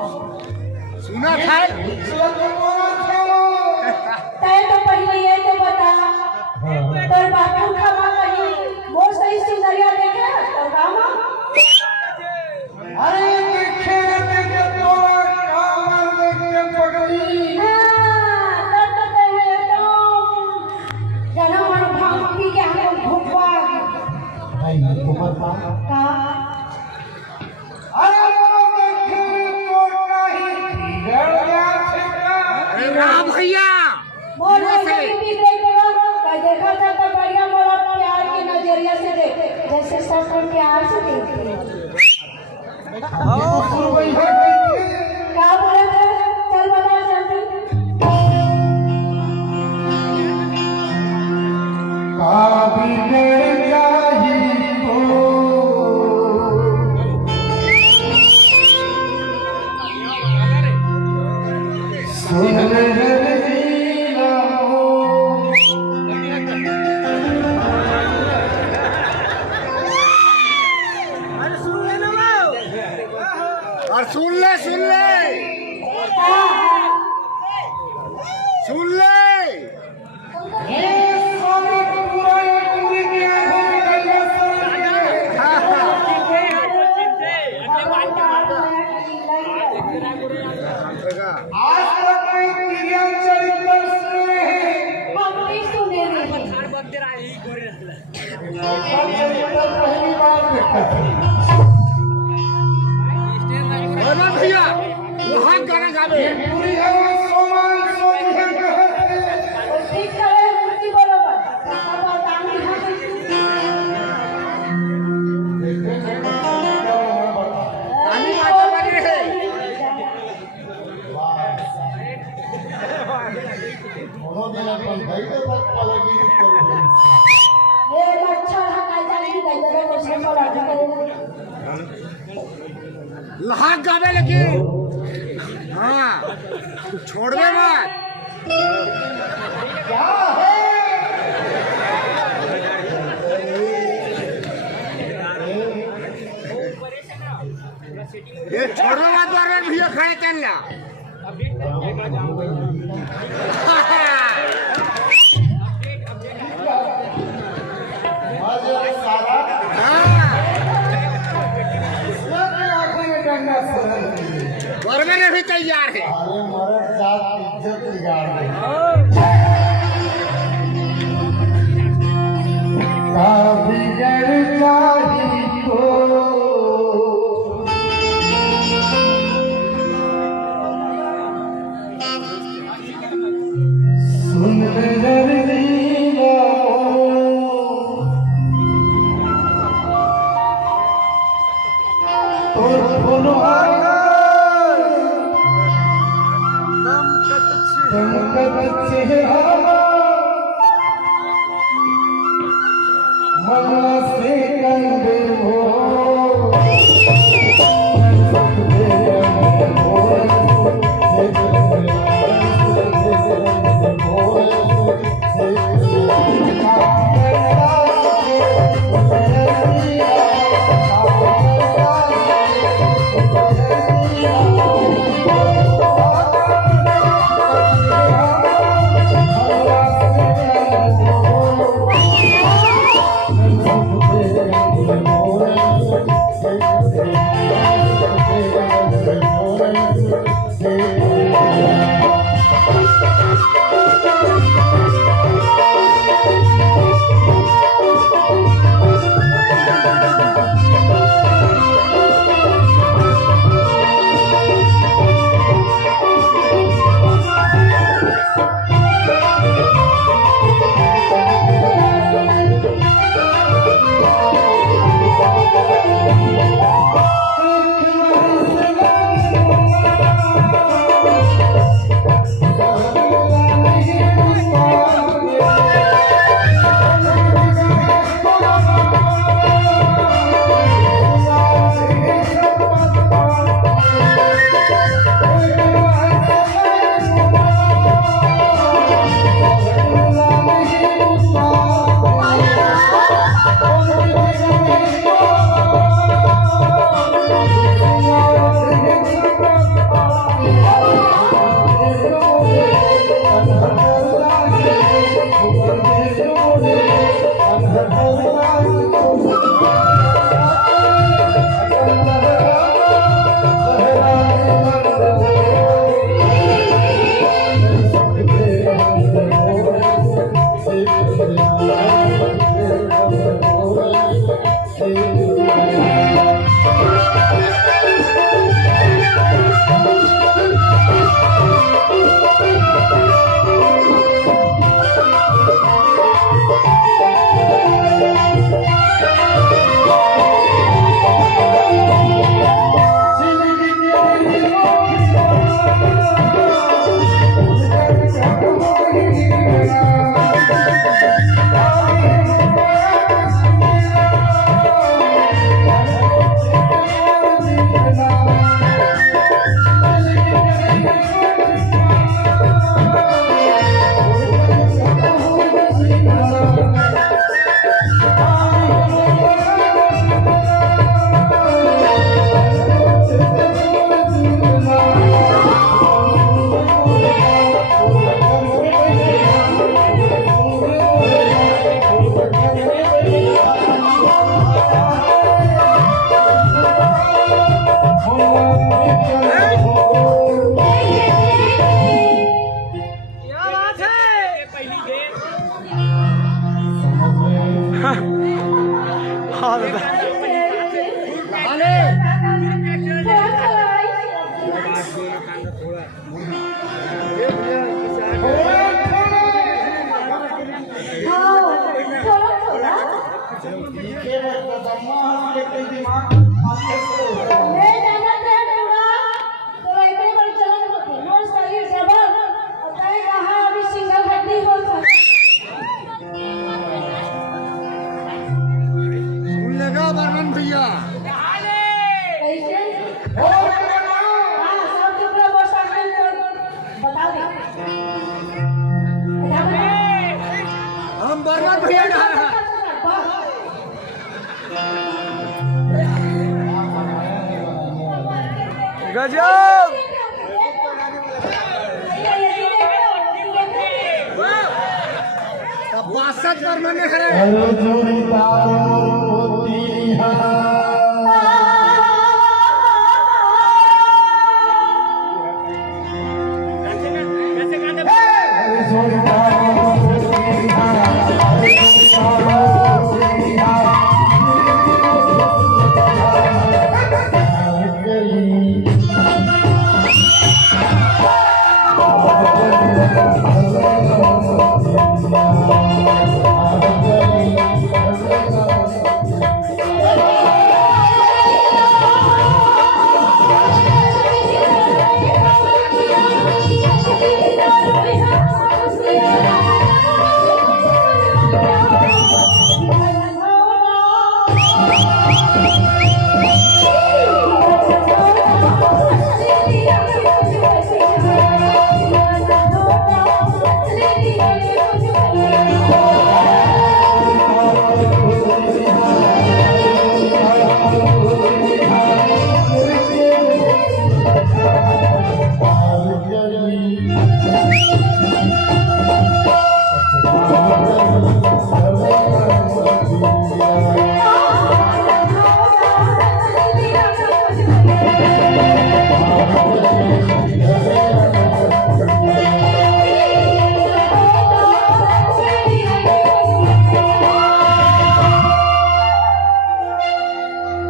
सुना था तय तो पहले ये तो बता तोर बापू खावा कहीं वो सही सुंदरिया देखे तो गामा अरे देखे देखे तोरा कामर देखे पगड़ी तब तो कहे एकदम जना मन भांग पी के हम भूखवा भाई कुमार का का अरे वो देखे तोर काही डर गया थे का राम भैया मोर से पी गई बोला का देखा था तो बढ़िया मोरा प्यार की नजरिया से देखे जैसे सब कोई प्यार से देखते सुरवई है क्या बोले थे चल बता जल्दी काबिल जाही तो सुंदर लीला हो और सुन ले सुन ले हे स्वामी पूरा पूरी के हो आज तक कोई क्रिया चरित्र सुने हैं चरित्र पहली बार देखा राम भैया वहाँ गाना गावे पूरी है सोमान सोनी है कहते ठीक करे मूर्ति बरोबर बाबा दानी हाथी रानी माता बनी है ये मच्छर हटाई जाने की गई जगह कुछ नहीं पड़ा करे लहाक गावे लेकिन हाँ छोड़ दे मत क्या है ये छोड़ दो मत और भैया खड़े चल ला आज सारा आंखों में डंडा सर गौरव ने भी तैयार है अरे मरद जात इज्जत बिगाड़ दे का बिगड़ जाही तो सुंदर लीला तोर फुलवारा दमकत चेहरा मगला से कंदे हो हाँ सब चुप रहो वो सामने बता दे हम बर्मन भैया नहा रहे हैं। गजब तब 62 बर्मन खड़े अरे जोड़ी ताल